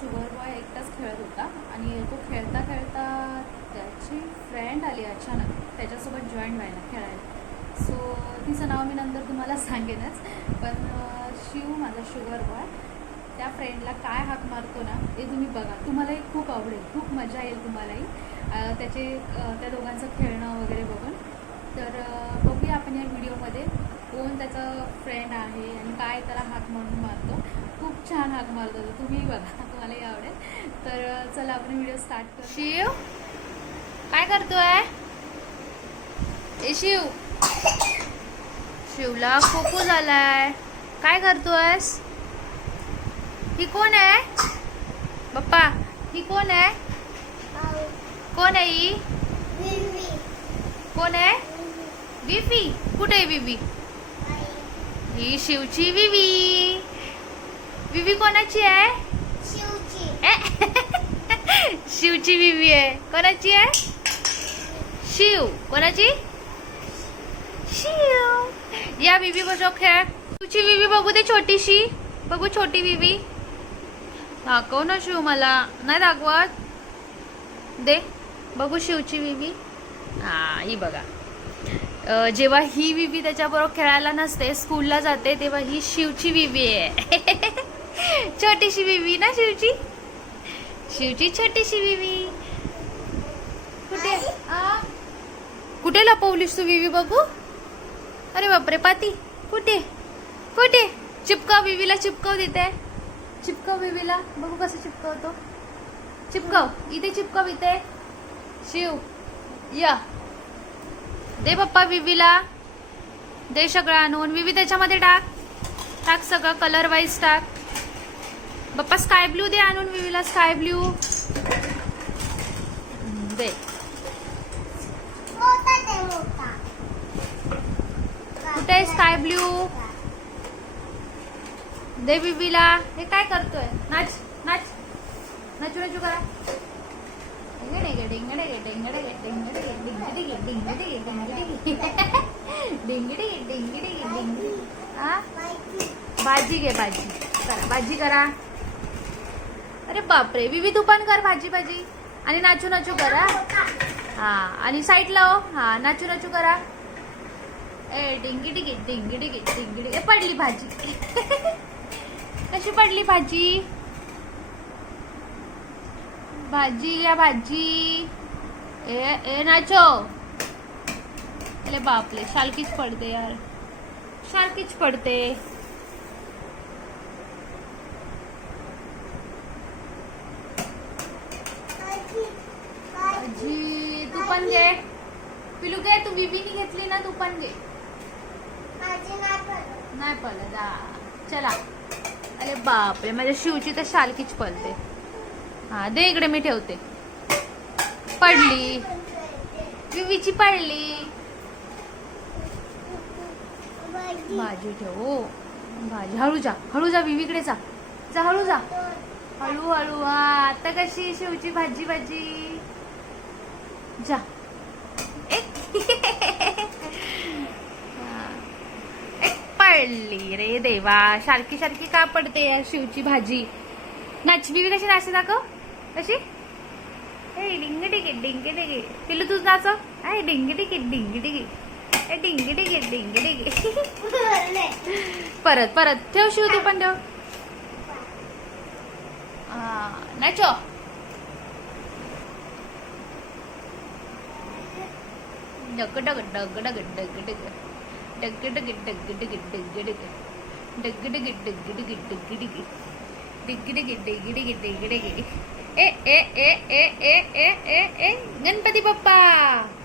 Sugar boy एकटाच खेळत होता आणि तो खेळता खेळता त्याची फ्रेंड आली अचानक त्याच्यासोबत जॉईन व्हायला खेळायला. सो तिचं नाव मी नंतर तुम्हाला सांगेनच पण शिव माझा शुगर बॉय त्या फ्रेंडला काय हाक मारतो ना ते तुम्ही बघा. तुम्हालाही खूप आवडेल खूप मजा येईल तुम्हालाही. त्याचे त्या दोघांचं खेळणं वगैरे बघून. तर बघूया आपण या व्हिडिओमध्ये कोण त्याचा फ्रेंड आहे आणि काय त्याला हाक म्हणून मारतो. खूप छान हाक मारतो तो तुम्ही बघा. तुम्हालाही आवडेल. तर चला आपण व्हिडिओ स्टार्ट करू शिव काय करतोय? ए शिव. शिवला खोकू झालाय. काय करतोयस? ही कोण आहे? बाप्पा ही कोण आहे? कोण आहे ही? कोण आहे? विवी कुठे आहे विवी ही शिवची विवी विवी कोणाची आहे? शिवची विवी आहे. कोणाची आहे? शिव. कोणाची? शिव. या विवी बसो खेळ शिवची विवी बघू दे छोटीशी. बघू छोटी विवी दाखव ना शिव मला. नाही दाखवत? दे. बघू शिवची विवी हा ही बघा. जेव्हा ही विवी त्याच्याबरोबर खेळायला नसते स्कूलला जाते तेव्हा ही शिवची विवी आहे. छोटीशी विवी ना शिवची शिवची छोटीशी विवी कुठे? आ? कुठे लपवलीस तू विवी बघू? अरे बापरे पाती. कुठे? कुठे? चिपकाव विवीला चिपकाव देते. चिपकाव विवीला बघू कसं चिपकावतो. चिपकाव. इथे चिपकाव इथे. शिव. या. दे पप्पा विवीला दे सगळं आणून. विवी त्याच्यामध्ये टाक. टाक सगळं कलर वाईज टाक. बाप्पा स्काय ब्ल्यू दे आणून विविला स्काय ब्ल्यू दे. कुठे स्काय ब्ल्यू दे बिबीला हे काय करतोय? नाच नाच. नाचू नाचू करा. भाजी घे भाजी करा भाजी करा. अरे बापरे विविध उपानकर कर भाजी भाजी आणि नाचू नाचू करा. हा आणि साईडला हो. हा नाचू नाचू करा. ए डिंगी डिगी डिंगी डिगी डिंगी डिगी. पडली भाजी. कशी पडली भाजी? भाजी या भाजी. ए ए नाचो. अरे बापले शालकीच पडते यार. शालकीच पडते भाजी तू पण घे पिलू घे तू बिबीनी घेतली ना तू पण घे नाही पडत. हा. चला. अरे बापरे माझ्या शिवची तर शालकीच पडते. हा दे इकडे मी ठेवते. पडली. विवीची पडली. भाजी ठेव हो. भाजी. हळू जा हळू जा विवीकडे जा. जा हळू जा. हळू हळू हा. आता कशी शिवची भाजी भाजी? जा. पडली रे देवा. सारखी सारखी का पडते या शिवची भाजी? नाच बी कशी नाचते दाखव. कशी? ए डिंग डिगे डिंग डिगे पिल्लू तूच नाचव आय डिंग डिगे डिंग डिगे ए डिंग डिगे डिंग डिगे परत परत. ठेव शिव तू पण ठेव. नाचो. डग डग डग डग डग डग डग डग डग डग डग डग डग डग डग डग डग डग डग डिग